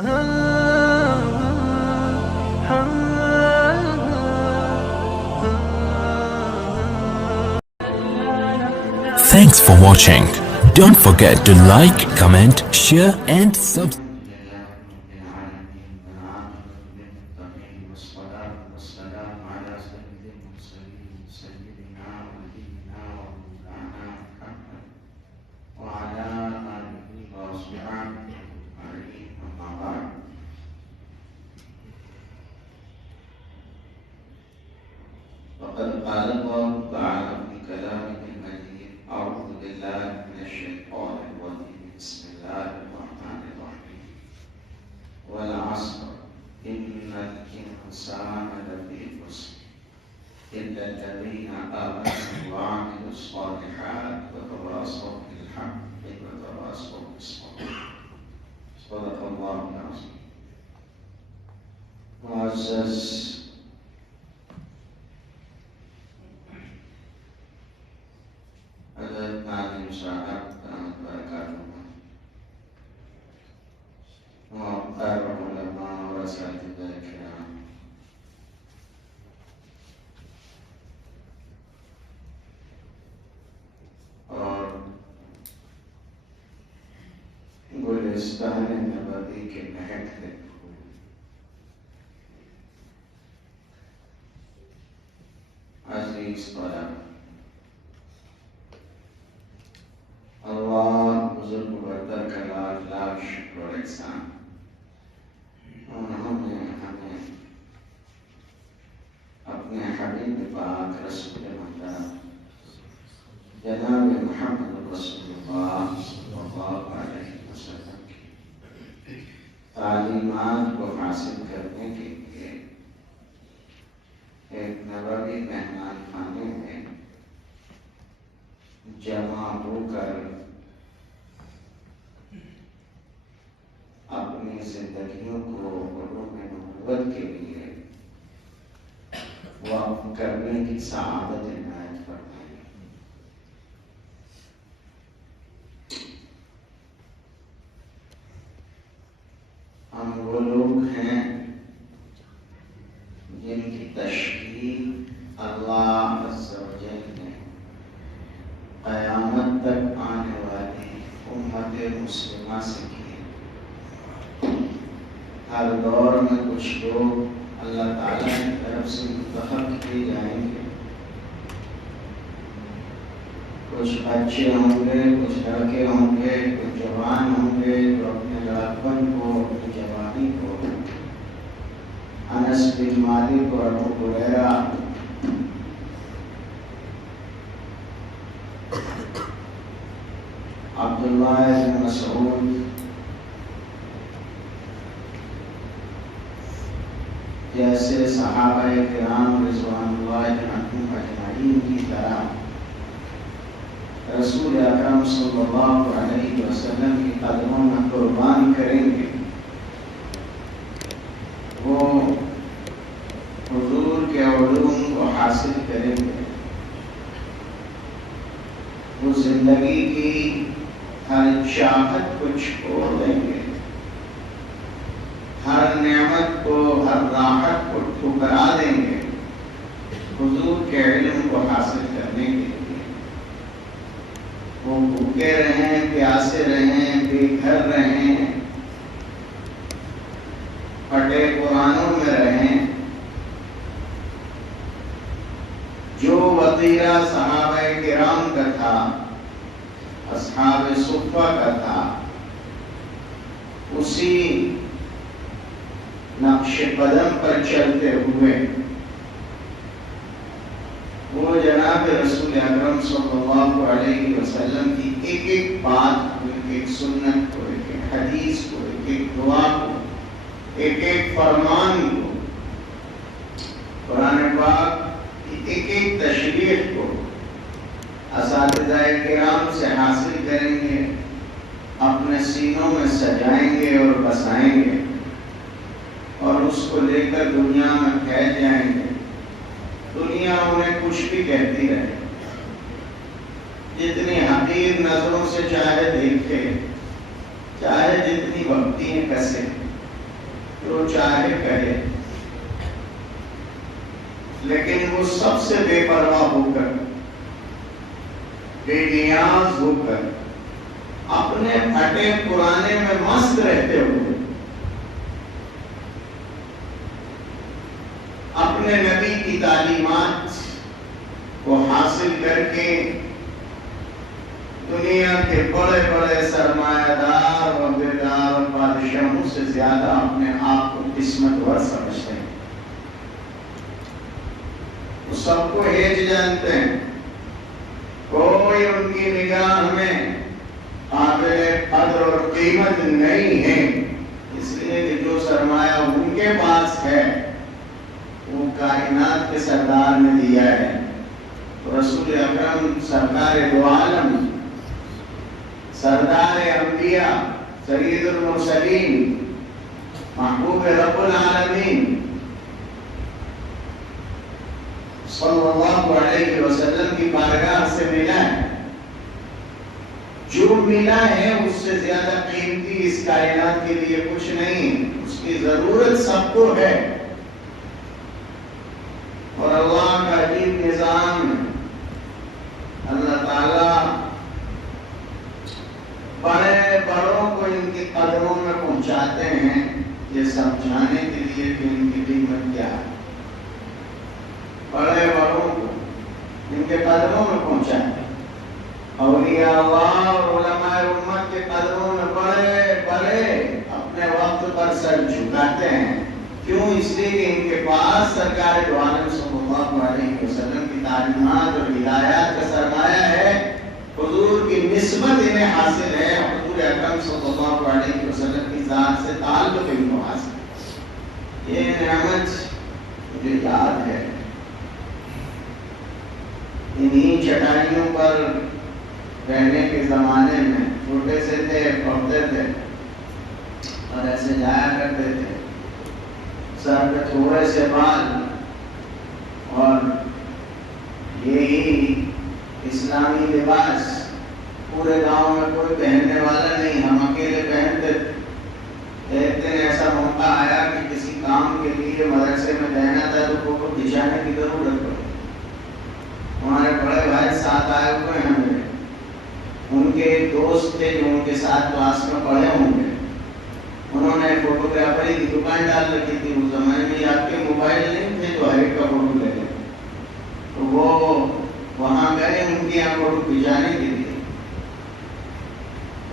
Thanks for watching. Don't forget to like, comment, share and subscribe. وقد قال الله تعالى في كلامه المجيد أعوذ بالله من الشيطان الرجيم بسم الله الرحمن الرحيم والعصر إن الإنسان لفي خسر إلا الذين آمنوا وعملوا الصالحات وتواصوا بالحق وتواصوا بالصبر صدق الله العظيم. معزز حضرت ناظم صاحب برکاتہ محترم علماء اور اساتذہ کرام، اور گلستان نبوی کے مہک ہے عزیز طلبہ، اللہ بزرگ برتر کا لاکھ لاکھ شکر و احسان، انہوں نے ہمیں اپنے حبیب پاک رسول اللہ جناب محمد رسول اللہ صلی اللہ علیہ وسلم کی تعلیمات کو حاصل کرنے کے لیے ایک نبوی مہمان خانے میں جمع ہو کر اپنی زندگیوں کو علوم نبوت کے لیے وقف کرنے کی سعادت عنایت فرمائی۔ ہم وہ لوگ ہیں جن کی تشکیل اللہ عز و جل نے قیامت تک آنے والی امت مسلمہ سے کی۔ ہر دور میں کچھ لوگ اللہ تعالیٰ کی طرف سے منتخب کیے جائیں گے، کچھ بچے ہوں گے، کچھ لڑکے ہوں گے، کچھ جوان ہوں گے جو اپنے لڑکپن کو، اپنی جوانی کو انس بن مالک اور ابو ہریرہ عبداللہ بن مسعود جیسے صحابہ کرام رضوان اللہ عنہم اجمعین کی طرح رسول اکرم صلی اللہ علیہ وسلم کی قدموں میں قربان کریں گے، وہ حضور کے علوم کو حاصل کریں گے، وہ زندگی کی ہر چاہت کو چھوڑ دیں گے، ہر نعمت کو، ہر راحت کو ٹھکرا دیں گے حضور کے علم کو حاصل کرنے کے لیے۔ وہ بھوکے رہیں، پیاسے رہیں، بے گھر رہیں، پھٹے قرآنوں میں رہیں، جو وطیرہ صحابہ کرام کا تھا، اصحاب صفہ کا تھا، اسی نقش قدم پر چلتے ہوئے وہ جناب رسول اکرم صلی اللہ علیہ وسلم کی ایک ایک بات کو، ایک ایک سنت کو، ایک ایک حدیث کو، ایک ایک دعا کو، ایک ایک فرمان کو، قرآن پاک کی ایک ایک تشریح کو اساتذہ کرام سے حاصل کریں گے، اپنے سینوں میں سجائیں گے اور بسائیں گے، اور اس کو لے کر دنیا میں پھیل جائیں گے۔ دنیا انہیں کچھ بھی کہتی رہے، جتنی حقیر نظروں سے چاہے دیکھے، چاہے جتنی بھکتیاں کسے، جو چاہے کہے، لیکن وہ سب سے بے پرواہ ہو کر، بے نیاز ہو کر، اپنے پھٹے پرانے میں مست رہتے ہوئے، اپنے نبی کی تعلیمات کو حاصل کر کے دنیا کے بڑے بڑے سرمایہ دار اور بیدار اور بادشاہوں سے زیادہ اپنے آپ کو قسمتور سمجھتے ہیں. وہ سب کو ہیج جانتے ہیں، کوئی ان کی نگاہ میں قابل قدر اور قیمت نہیں ہے، اس لیے کہ جو سرمایہ ان کے پاس ہے وہ کائنات کے سردار نے دیا ہے. رسول اکرم سرکار دو عالم، سردار انبیاء، سید المرسلین، محبوب رب العالمین صلی اللہ علیہ وسلم کی بارگاہ سے ملا ہے. جو ملا ہے اس سے زیادہ قیمتی اس کائنات کے لیے کچھ نہیں. اس کی ضرورت سب کو ہے، اور اللہ کا عجیب نظام ہے. اللہ تعالیٰ بڑے بڑوں کو ان کے قدموں میں پہنچاتے ہیں، یہ سمجھانے کے لیے کہ ان کی قیمت کیا ہے. بڑے بڑوں کو ان کے قدموں میں پہنچاتے ہیں. اولیاء اللہ اور علماء امت کے قدموں میں بڑے بڑے اپنے وقت پر سر جھکاتے ہیں. کیوں؟ اس لیے کہ ان کے پاس سرکار دو عالم صلی اللہ علیہ وسلم کی تعلیمات اور ہدایات کا سرمایہ ہے. حضور کی نسبت انہیں حاصل ہے، حضور اکرم صلی اللہ علیہ وسلم کی ذات سے تعلق ان کو حاصل ہے. یہ نعمت مجھے یاد ہے، انہی چٹائیوں پر رہنے کے زمانے میں چھوٹے سے تھے، پڑھتے تھے اور ایسے جایا کرتے تھے. سر پہ تھوڑے سے بال، اور یہی اسلامی لباس. پورے گاؤں میں کوئی پہننے والا نہیں، ہم اکیلے پہنتے تھے. ایک دن ایسا موقع آیا کہ کسی کام کے لیے مدرسے میں جانا تھا تو فوٹو کھینچانے کی ضرورت پڑی. ہمارے بڑے بھائی ساتھ آئے ہوئے ہیں میرے، ان کے ایک دوست تھے جو ان کے ساتھ کلاس میں پڑھے ہوں گے. انہوں نے فوٹوگرافری کی دکان ڈال رکھی تھی. اس زمانے میں آپ کے موبائل نہیں تھے تو ہر ایک کا فوٹو لے لیں. تو وہ وہاں گئے ان کے یہاں فوٹو کھینچانے کے لیے.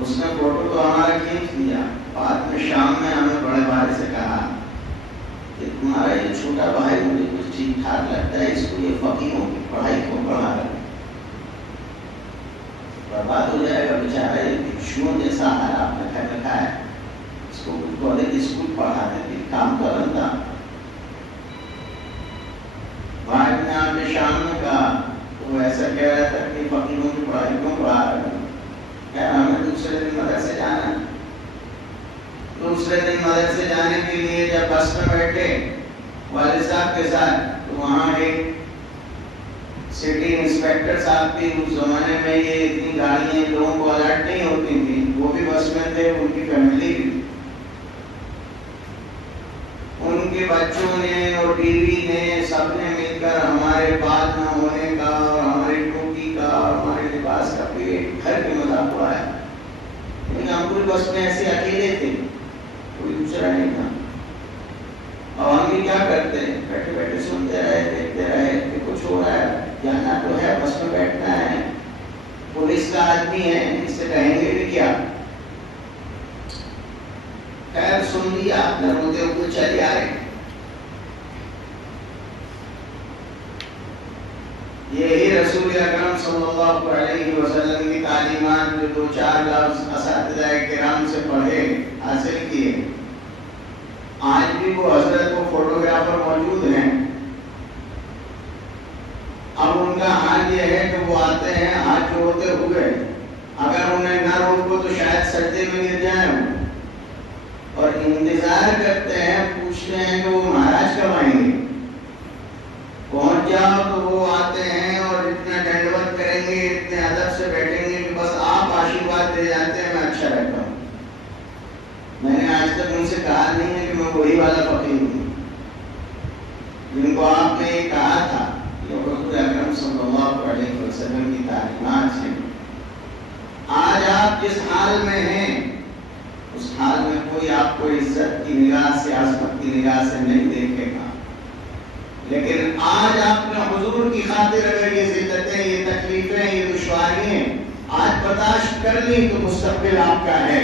اس نے فوٹو تو ہمارا کھینچ لیا. بعد میں شام میں ہمیں بڑے بھائی سے کہا کہ تمہارا یہ چھوٹا بھائی مجھے کچھ ٹھیک ٹھاک لگتا ہے، اس کو یہ فقیروں کی پڑھائی کو پڑھا رہا ہے، برباد ہو جائے گا بیچارہ. یہ بھکشوؤں جیسا ہے، آپ نے کہہ رکھا ہے، اس کو کالج اسکول پڑھانے کے کام کا بنتا. بھائی نے آپ نے شام میں کہا، وہ ایسا کہہ رہا تھا کہ فقیروں کی پڑھائی کیوں پڑھا رہا ہے. ہمیں دوسرے دن مدرسے جانا ہے. دوسرے دن مدرسے جانے کے لیے جب بس میں بیٹھے والد صاحب کے ساتھ، تو وہاں ایک سٹی انسپیکٹر صاحب بھی، اس زمانے میں یہ اتنی گاڑیاں لوگوں کو الرٹ نہیں ہوتی تھی، وہ بھی بس میں تھے، ان کی فیملی بھی. ان کے بچوں نے اور بیوی نے سب نے مل کر ہمارے بات نہ ہونے کا اور ہماری ٹوپی کا اور ہمارے لباس کا پیٹ گھر کے مذاق اڑایا. لیکن ہم پوری بس میں ایسے اکیلے تھے، کوئی دوسرا نہیں تھا. اور ہم بھی کیا کرتے، بیٹھے بیٹھے سنتے رہے، دیکھتے رہے کہ کچھ ہو رہا ہے. جانا تو ہے، بس میں بیٹھنا ہے، پولیس کا آدمی ہے، اس سے کہیں گے بھی کیا. خیر سن لیا، آپ نے روتے ہوئے چلے آئے. یہی رسول اکرم صلی اللہ علیہ وسلم کی تعلیمات جو 2-4 لفظ اساتذہ کرام سے پڑھے، حاصل کیے، آج بھی وہ حضرت کو فوٹوگرافر موجود ہیں. اب ان کا حال یہ ہے کہ وہ آتے ہیں ہاتھ جوڑتے ہوئے، اگر انہیں نہ روکو تو شاید سجدے میں گر جائیں، اور انتظار کرتے ہیں، پوچھتے ہیں کہ وہ مہاراج کب آئیں گے. پہنچ جاؤ تو وہ آتے ہیں اور اتنا دنڈوت کریں گے، اتنے ادب سے بیٹھیں گے کہ بس آپ آشیرواد دے جاتے ہیں، میں اچھا رہتا ہوں. میں نے آج تک ان سے کہا نہیں ہے کہ میں وہی وسلم کی تعلیمات ہیں. آج آپ جس حال میں ہیں اس حال میں کوئی آپ کو عزت کی نگاہ سے، عظمت کی نگاہ سے نہیں دیکھے گا، لیکن آج آپ نے حضور کی خاطر اگر یہ ذلتیں، یہ تکلیفیں، یہ دشواریاں آج برداشت کر لی تو مستقبل آپ کا ہے.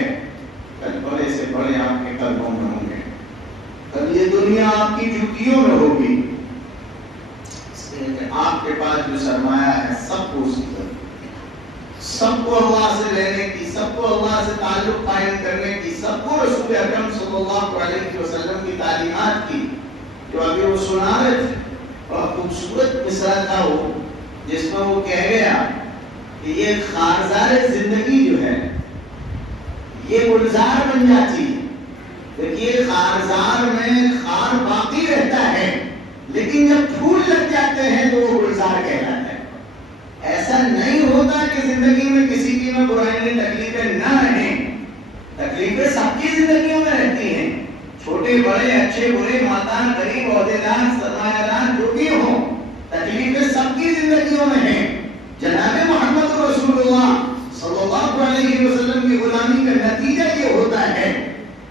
کل بڑے سے بڑے آپ کے قدموں میں ہوں گے، کل یہ دنیا آپ کی جھکیوں میں ہوگی. اس لیے کہ آپ کے پاس جو سرمایہ ہے سب کو اس کی ضرورت ہے. سب کو اللہ سے لینے کی، سب کو اللہ سے تعلق قائم کرنے کی، سب کو رسول اکرم صلی اللہ علیہ وسلم کی تعلیمات کی. جو ابھی وہ سنا رہے تھے اور خوبصورت مصرع تھا وہ، جس میں وہ کہہ گیا کہ یہ خارزار زندگی جو ہے یہ گلزار بن جاتی ہے. دیکھیے خارزار میں خار باقی رہتا ہے، لیکن جب پھول لگ جاتے ہیں تو وہ گلزار کہلاتا ہے. ایسا نہیں ہوتا کہ زندگی میں کسی کی میں برائیاں تکلیفیں نہ رہیں. تکلیفیں سب کی زندگیوں میں رہتی ہیں، چھوٹے بڑے، اچھے برے، مالدار غریب، عہدیدار سرمایہ دار، جو بھی ہوں، تکلیفیں سب کی زندگیوں میں ہیں. جناب محمد رسول اللہ صلی اللہ علیہ وسلم کی غلامی کا نتیجہ یہ ہوتا ہے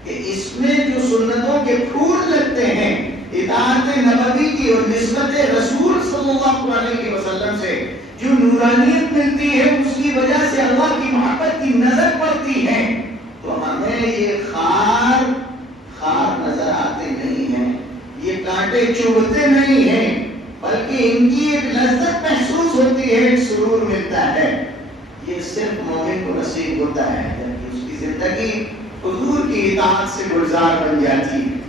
کہ اس میں جو سنتوں کے پھول لگتے ہیں، اطاعت نبوی کی اور نسبت رسول صلی اللہ علیہ وسلم سے جو نورانیت ملتی ہے، اس کی وجہ سے اللہ کی محبت کی نظر پڑتی ہے. تو ہمیں یہ خار نظر آتے نہیں ہیں، یہ کانٹے چبھتے نہیں ہیں، بلکہ ان کی ایک لذت محسوس ہوتی ہے، ایک سرور ملتا ہے. یہ صرف مومن کو نصیب ہوتا ہے جبکہ اس کی زندگی حضور کی اطاعت سے گلزار بن جاتی ہے.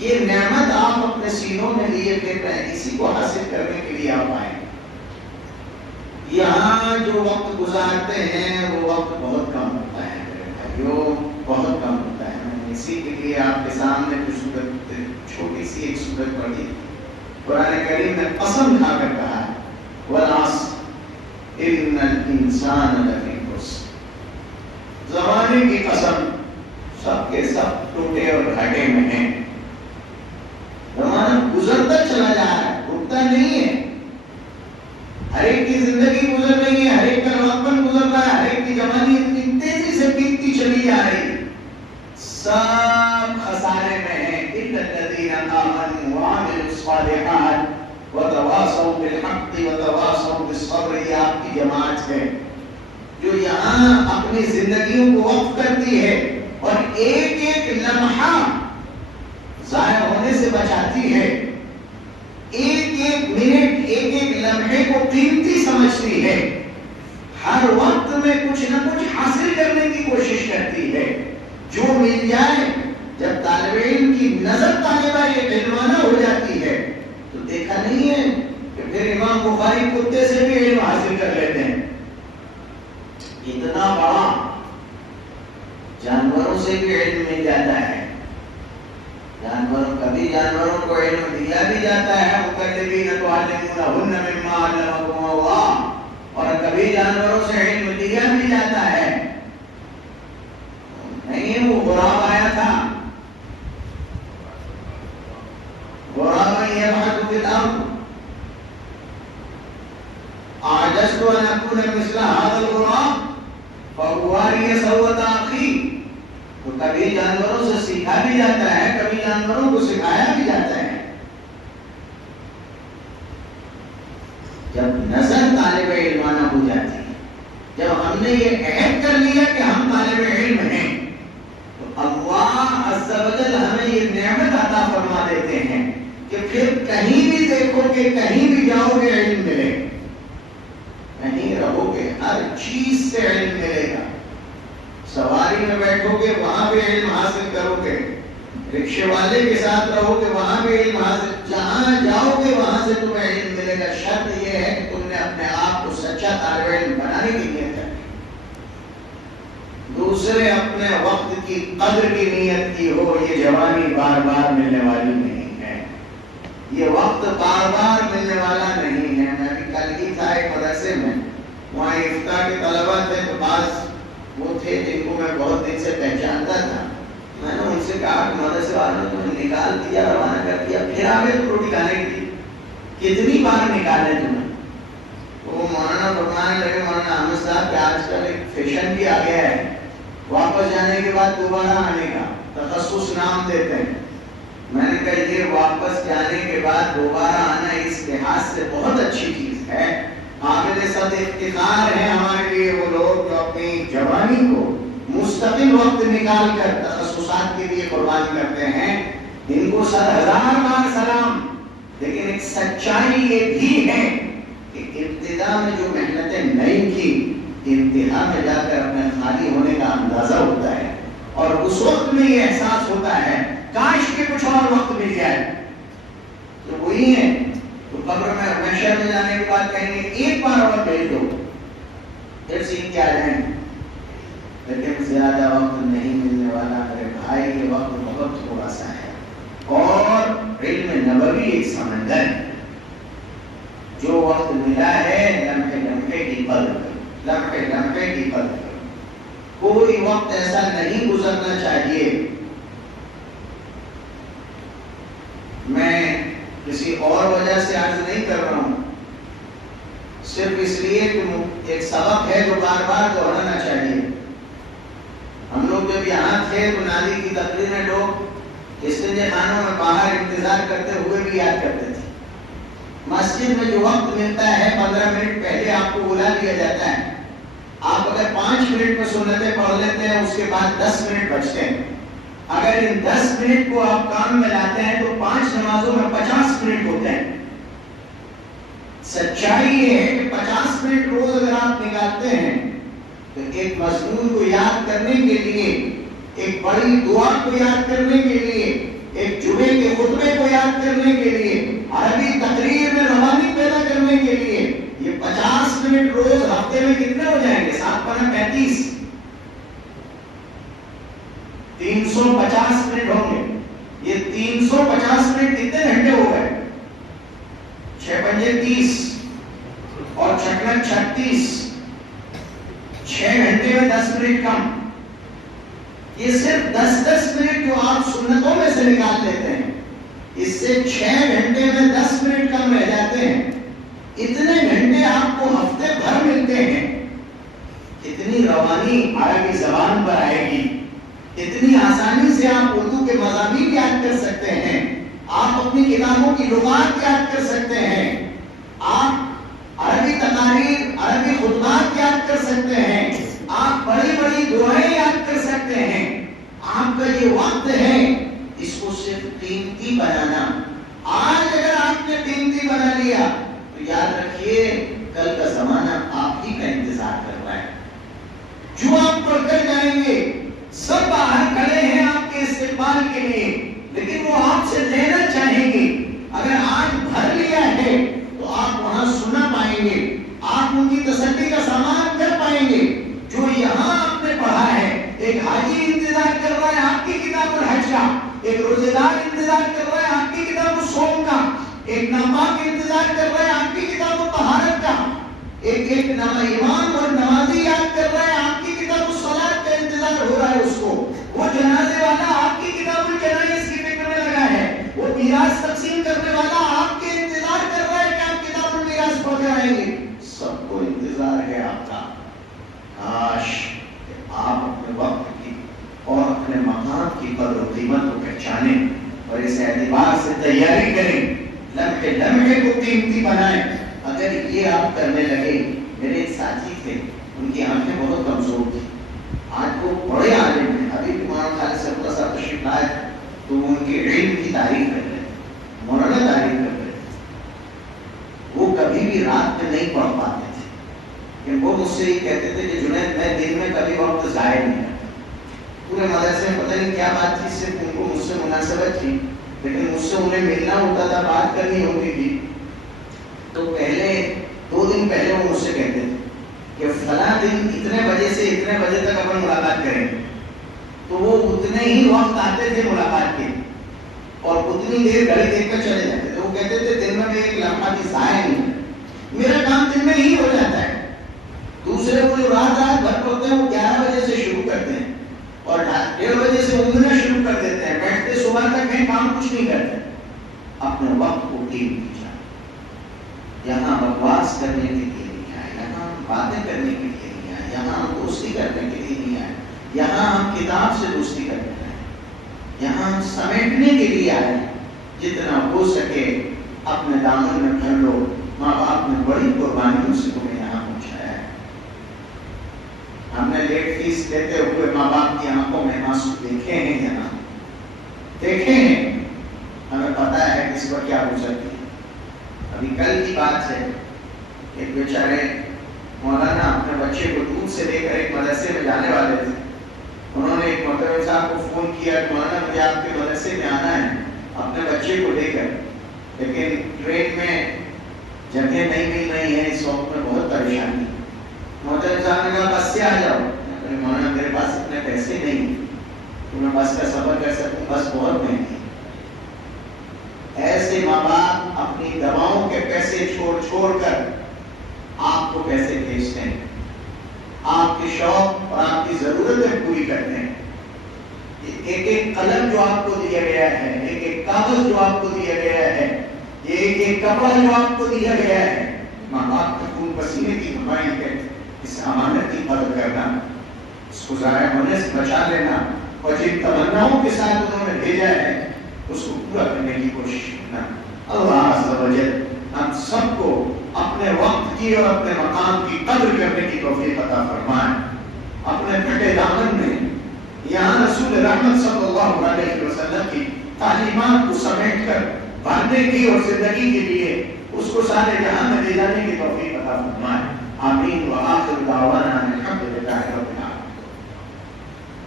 یہ نعمت آپ اپنے سینوں میں لیے پھر رہے، اسی کو حاصل کرنے کے لیے آپ آئے. یہاں جو وقت گزارتے ہیں وہ وقت بہت کم ہوتا ہے میرے بھائیو، بہت کم ہوتا ہے. میں اسی کے لیے آپ کے سامنے کچھ صورت، چھوٹی سی ایک صورت پڑھی. قرآن کریم نے قسم کھا کر کہا ہے والعصر ان الانسان لفی خسر. زمانے کی قسم، سب کے سب ٹوٹے اور گھاٹے میں ہیں. زمانہ گزرتا چلا جا رہا ہے، رکتا نہیں ہے. ہر ایک کی زندگی گزر رہی ہے، ہر ایک کا وقت گزر رہا ہے، ہر ایک کی جوانی اتنی تیزی سے بیتتی چلی جا رہی ہے. سب خسارے میں ہیں. الا الذین آمنوا وعملوا الصالحات وتواصوا بالحق وتواصوا بالصبر. یہ آپ کی جماعت ہے جو یہاں اپنی زندگیوں کو وقف کرتی ہے اور ایک ایک لمحہ ضائع ہونے سے بچاتی ہے. ایک ایک منٹ، ایک ایک لمحے کو قیمتی سمجھتی ہے. ہر وقت میں کچھ نہ کچھ حاصل کرنے کی کوشش کرتی ہے. جو مل جائے، جب طالب علم کی نظر طالبہ علمانہ ہو جاتی ہے تو دیکھا نہیں ہے کہ پھر امام بخاری کتے سے بھی علم حاصل کر لیتے ہیں. اتنا بڑا جانوروں سے بھی علم مل جاتا ہے. کبھی جانوروں کو علم دیا بھی جاتا ہے مکلفین تعلمونہن مما علمکم اللہ، اور کبھی جانوروں سے علم دیا بھی جاتا ہے. نہیں وہ غراب آیا تھا، غراب یبحث فی الارض اعجزت ان اکون مثل هذا الغراب فاواری سوءة اخی. تو کبھی جانوروں سے سیکھا بھی جاتا ہے، کبھی جانوروں کو سکھایا بھی جاتا ہے. جب نظر طالب علمانہ ہو جاتی ہے، جب ہم نے یہ عہد کر لیا کہ ہم طالب علم ہیں، تو اللہ عز و جل ہمیں یہ نعمت عطا فرما دیتے ہیں کہ پھر کہیں بھی دیکھو گے، کہیں بھی جاؤ گے علم ملے. کہیں رہو گے ہر چیز سے علم ملے گا. سواری میں بیٹھو گے وہاں بھی علم حاصل کرو گے، رکشے والے کے ساتھ رہو گے وہاں بھی علم حاصل، جہاں جاؤ گے وہاں سے تمہیں علم ملے گا. شرط یہ ہے کہ تم نے اپنے آپ کو سچا طالب علم بنانے کی نیت کرنی، دوسرے اپنے وقت کی قدر کی نیت کی ہو. یہ جوانی بار بار ملنے والی نہیں ہے، یہ وقت بار بار ملنے والا نہیں ہے. میں بھی کل ہی تھا ایک مدرسے میں، وہاں افتاء کے طلبہ تھے، تو بعض وہ تھے جن کو میں بہت دن سے پہچانتا تھا. میں نے ان سے کہا کہ مدرسے والوں نے تمہیں نکال دیا، روانہ کر دیا، پھر آگے تو روٹی کھانے کی. کتنی بار نکالے تمہیں؟ وہ مولانا فرمانے لگے مولانا احمد صاحب کہ آج کل ایک فیشن بھی آ گیا ہے واپس جانے کے بعد دوبارہ آنے کا، تخصص نام دیتے ہیں۔ میں نے کہا یہ واپس جانے کے بعد دوبارہ آنا اس لحاظ سے بہت اچھی چیز ہے، قابل صد افتخار ہے ہمارے لیے وہ لوگ جو اپنی جوانی کو مستقل وقت نکال کر تخصصات کے لیے قربان کرتے ہیں، ان کو 100,000 بار سلام۔ لیکن ایک سچائی یہ بھی ہے کہ ابتدا میں جو محنتیں نہیں کی، انتہا میں جا کر اپنے خالی ہونے کا اندازہ ہوتا ہے، اور اس وقت میں یہ احساس ہوتا ہے کاش کہ کچھ اور وقت مل جائے۔ تو وہی ہے تو قبر میں محشر میں جانے کے بعد کہیں گے ایک بار اور بھیج دو پھر سیکھ کے آ جائیں، لیکن زیادہ وقت نہیں ملنے والا میرے بھائی، یہ وقت بہت تھوڑا سا ہے، اور علم نبوی ایک سمندر ہے۔ جو وقت ملا ہے لمحے لمحے کی قدر کرو، لمحے لمحے کی قدر کرو، کوئی وقت ایسا نہیں گزرنا چاہیے۔ میں کسی اور وجہ سے عرض نہیں کر رہا ہوں، صرف اس لیے کہ ایک سبق ہے جو بار بار دہرانا چاہیے۔ ہم لوگ جب یہاں تھے تو نادی کی تقریریں لوگ استنجے خانوں میں باہر انتظار کرتے ہوئے بھی یاد کرتے تھے۔ مسجد میں جو وقت ملتا ہے 15 منٹ پہلے آپ کو بلا دیا جاتا ہے، آپ اگر 5 منٹ میں سنتیں پڑھ لیتے ہیں اس کے بعد 10 منٹ بچتے ہیں، اگر ان 10 منٹ کو آپ کام میں لاتے ہیں تو 5 نمازوں میں 50 منٹ ہوتے ہیں۔ سچائی یہ ہے کہ 50 منٹ روز اگر آپ نکالتے ہیں تو ایک مضمون کو یاد کرنے کے لیے، ایک بڑی دعا کو یاد کرنے کے لیے، ایک جمعے کے خطبے کو یاد کرنے کے لیے، عربی تقریر میں روانی پیدا کرنے کے لیے، یہ 50 منٹ روز ہفتے میں کتنے ہو جائیں گے؟ 7 × 35 350 منٹ ہوں گے۔ یہ 350 منٹ کتنے گھنٹے ہو گئے؟ 6 × 5 = 30 اور 6 × 36، 6 گھنٹے میں 10 منٹ کم۔ یہ صرف 10 منٹ جو آپ سنتوں میں سے نکال لیتے ہیں، اس سے 6 گھنٹے میں 10 منٹ کم رہ جاتے ہیں۔ اتنے گھنٹے آپ کو ہفتے بھر ملتے ہیں، اتنی روانی عربی زبان پر آئے گی، اتنی آسانی سے آپ اردو کے مضامین یاد کر سکتے ہیں، آپ اپنی کتابوں کی لغات یاد کر سکتے ہیں، آپ عربی تقاریر، عربی خطبات یاد کر سکتے ہیں، آپ بڑی بڑی دعائیں یاد کر سکتے ہیں۔ آپ کا یہ وقت ہے، اس کو صرف قیمتی بنانا۔ آج اگر آپ نے قیمتی بنا لیا تو یاد رکھیے کل کا زمانہ آپ ہی کا انتظار کر رہا ہے۔ جو آپ پڑھ کر جائیں گے، سب باہر کھڑے ہیں آپ کے استقبال کے لیے، لیکن وہ آپ سے لینا چاہیں گے۔ اگر آج بھر لیا ہے تو آپ وہاں سنا پائیں گے، آپ ان کی تسلی کا سامان کر پائیں گے۔ جو یہاں آپ نے پڑھا ہے، ایک حاجی انتظار کر رہا ہے آپ کی کتاب الحج کا، ایک روزے دار انتظار کر رہا ہے آپ کی کتاب الصوم کا، ایک ناپاک انتظار کر رہا ہے آپ کی کتاب الطہارت کا، ایک امام اور نمازی یاد کر رہا ہے آپ کی کتاب الصلاۃ کا انتظار ہو رہا ہے اس کو، وہ جنازے والا آپ کی کتاب الجنائز کی فکر میں لگا ہے، وہ میراث تقسیم کرنے والا آپ کے انتظار کر رہا ہے کہ آپ کتاب المیراث پڑھ کر آئیں گے۔ سب کو انتظار ہے آپ کا۔ کاش کہ آپ اپنے وقت کی اور اپنے مقام کی قدر و قیمت کو پہچانیں اور اس اعتبار سے تیاری کریں، لمحے لمحے کو قیمتی بنائیں۔ اگر یہ آپ کرنے لگے، میرے ایک ساتھی تھے، ان کی آنکھیں بہت کمزور تھی، آج وہ بڑے عالم ہیں، ابھی بھی مولانا خالد صاحب صاحب تشریف لائے تو ان کے علم کی تعریف کر رہے تھے، مولانا تعریف کر رہے تھے۔ وہ کبھی بھی رات میں نہیں پڑھ پاتے تھے، کہ وہ مجھ سے یہ کہتے تھے کہ جنید میں دن میں کبھی وقت ضائع نہیں کرتا۔ پورے مدرسے میں پتہ نہیں کیا بات تھی، صرف ان کو مجھ سے مناسبت تھی، لیکن مجھ سے انہیں ملنا ہوتا تھا، بات کرنی ہوتی تھی، تو پہلے 2 دن پہلے وہ مجھ سے کہتے تھے کہ فلاں دن اتنے بجے سے اتنے بجے تک اپن ملاقات کریں گے، تو وہ اتنے ہی وقت آتے تھے ملاقات کے اور اتنی دیر گھڑی دیکھ کر چلے جاتے تھے۔ وہ کہتے تھے دن میں ایک لمحہ بھی ضائع نہیں ہے، میرا کام دن میں ہی ہو جاتا ہے۔ دوسرے کو جو رات بھر پڑھتے ہیں وہ 11 بجے سے شروع کرتے ہیں اور 1:30 بجے سے اونگنا شروع کر دیتے ہیں، بیٹھتے صبح تک ہیں، کام کچھ نہیں کرتے۔ اپنے وقت کو قیمتی جانیں، یہاں بکواس کرنے کے لیے باتیں کرنے کے لیے نہیں آئے، یہاں ہم دوستی کرنے کے لیے نہیں آئے، یہاں ہم کتاب سے دوستی کرنے آئے، یہاں ہم سمیٹنے کے لیے آئے۔ جتنا ہو سکے اپنے دامن میں بھر لو، ماں باپ نے بڑی قربانیوں سے تمہیں یہاں پہنچایا ہے۔ ہم نے لیٹ فیس دیتے ہوئے ماں باپ کی آنکھوں میں آنسو دیکھے ہیں، یہاں دیکھے ہیں، ہمیں پتا ہے کس پر کیا گزرتی ہے۔ ابھی کل کی بات ہے، ایک بیچارے مولانا اپنے بچے کو دودھ سے لے کر ایک مدرسے میں جانے والے تھے۔ انہوں نے ایک محترم صاحب کو فون کیا کہ مولانا مجھے آپ کے مدرسے میں آنا ہے اپنے بچے کو لے کر، لیکن ٹرین میں جگہ نہیں مل رہی ہے، اس وقت میں بہت پریشانی۔ محترم صاحب نے کہا بس سے آ جاؤ۔ مولانا میرے پاس اتنے پیسے نہیں کہ میں بس کا سفر کر سکوں، بس بہت مہنگی۔ ایسے ماں باپ اپنی دواؤں کے پیسے چھوڑ کر آپ کو پیسے بھیجتے ہیں، آپ کے شوق اور آپ کی ضرورتیں پوری کرتے ہیں۔ ایک ایک قلم جو آپ کو دیا گیا ہے، ایک ایک کاغذ جو آپ کو دیا گیا ہے، یہ ایک ایک کپڑا جو آپ کو دیا گیا ہے، ماں باپ کے خون پسینے کی کمائی ہے۔ اس امانت کی قدر کرنا، اس کو ضائع ہونے سے بچا لینا، اور جن تمناؤں کے ساتھ انہوں نے بھیجا ہے اس کو پورا کرنے کی کوشش کرنا۔ اللہ عز و جل ہم سب کو اپنے وقت کی اور اپنے مقام کی قدر کرنے کی توفیق عطا فرمائے۔ اپنے پھٹے دامن میں یہاں رسول رحمت صلی اللہ علیہ وسلم کی تعلیمات کو سمیٹ کر بھرنے کی اور زندگی کے لیے اس کو سارے جہاں میں لے جانے کی توفیق عطا فرمائے۔ آمین وآخر دعوانا الحمد للہ رب العالمین۔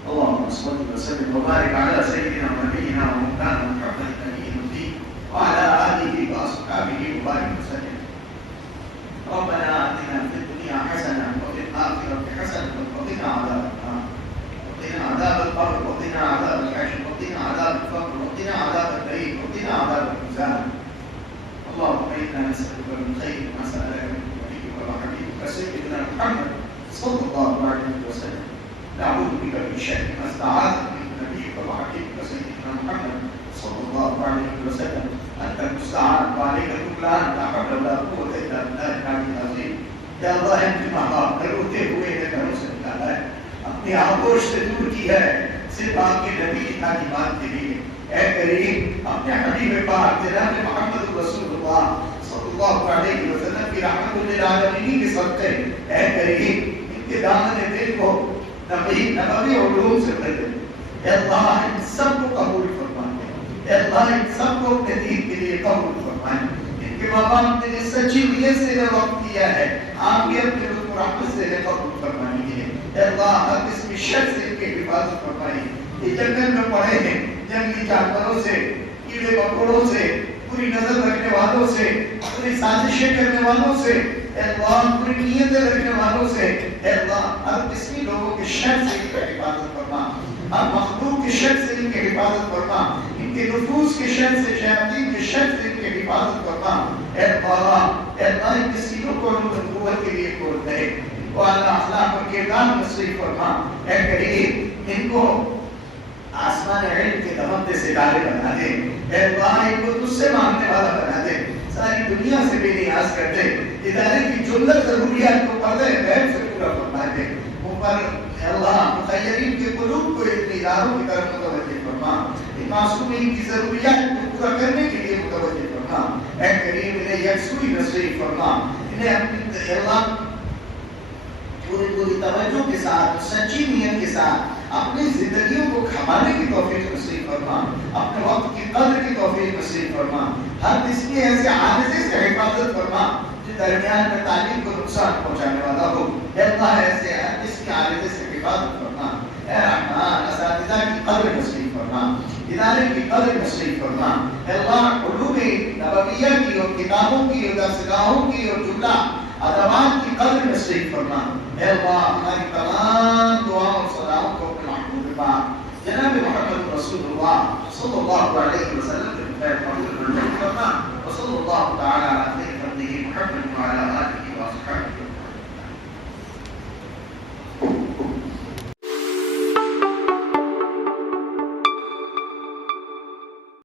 اللهم صل وسلم وبارك على سيدنا ونبينا ومولانا محمد النبي الأمي وعلى آله وأصحابه وبارك وسلم۔ ربنا آتنا في الدنيا حسنة وفي الآخرة حسنة وقنا عذاب النار، وقنا عذاب القبر، وقنا عذاب الحشر، وقنا عذاب الفقر، وقنا عذاب الدين، وقنا عذاب الميزان۔ اللهم إنا نسألك من خير ما سألك منه نبيك وحبيبك سيدنا محمد صلى الله عليه وسلم، نعوذ بك من شر ما استعاذك منه نبيك وحبيبك سيدنا محمد صلى الله عليه وسلم، أنت المستعان وعليك الكلان، لا حول ولا قوة إلا بالله العلي العظيم۔ یا اللہ ہم کی ماں روتے ہوئے نے گھروں سے نکالا ہے، اپنی آغوش سے دور کی ہے، صرف آپ کے نبی کی تعلیمات کے لیے۔ اے کریم اپنے حبیب پاک جناب محمد رسول اللہ صلی اللہ علیہ وسلم کی رحمت للعالمین کے صدقے اے کریم ان کے دامن دل کو نبوی علوم سے بھر دے۔ اے اللہ ان سب کو قبول فرمائے، اے اللہ ان سب کو اپنے دین کے لیے قبول فرمائے۔ ان کے ماں باپ نے جس سچی نیت سے وقت کیا ہے آپ بھی اپنے لطف رحمت سے قبول فرمائیے۔ اے اللہ ہر قسم شر سے ان کی حفاظت فرمائیے۔ یہ جنگل میں پڑے ہیں جنگلی جانوروں سے، کیڑے مکوڑوں سے، پوری نظر رکھنے والوں سے، پوری سازشیں کرنے والوں سے، اے اللہ پوری نیتیں رکھنے والوں سے، اے اللہ ہر قسمی لوگوں کے شر سے ان کی حفاظت فرما، ہر مخلوق کے شر سے ان کی حفاظت فرما، ان کے نفوس کے شر سے، شیاطین کے شر سے ان کی حفاظت فرما۔ اے اللہ ان کے سینوں کو نبوت کے لیے کھول دے، ان کو اعلیٰ اخلاق اور کردار نصیب فرما۔ اے کریم ان کو آسمان علم کے دمکتے ستارے بنا دے، اے اللہ ان کو تجھ سے مانگنے والا بنا دے، ساری دنیا سے بے نیاز کر دے، ادارے کی جملہ ضروریات کو پردے غیب سے پورا فرما دے۔ اوپر اے اللہ مخیرین کے قلوب کو اتنے اداروں کی طرف متوجہ فرما، ان معصومین کی ضروریات کو پورا کرنے کے لیے متوجہ فرما۔ اے کریم انہیں یکسوئی نصیب فرما، انہیں اپنی اے اللہ پوری توجہ کے ساتھ، سچی نیت کے ساتھ اپنی زندگیوں کو کھمانے کی توفیق نصیب فرما، اپنے وقت کی قدر کی توفیق نصیب فرما، ہر قسم ایسے عارضے سے حفاظت فرما جو درمیان میں تعلیم کو نقصان پہنچانے والا ہو۔ اے اللہ ایسے ہر قسم عارضے سے حفاظت فرما۔ اے رحمان اساتذہ کی قدر نصیب فرما، ادارے کی قدر نصیب فرما۔ اے اللہ علوم نبویہ کی اور کتابوں کی اور درسگاہوں کی اور جملہ ادوات کی قدر نصیب فرما۔ اے اللہ ہماری تمام دعاؤں اور صلوات کو اپنے محبوب پاک جناب محمد رسول اللہ صلی اللہ علیہ وسلم کے خیر قبول فرما، وصلی اللہ تعالی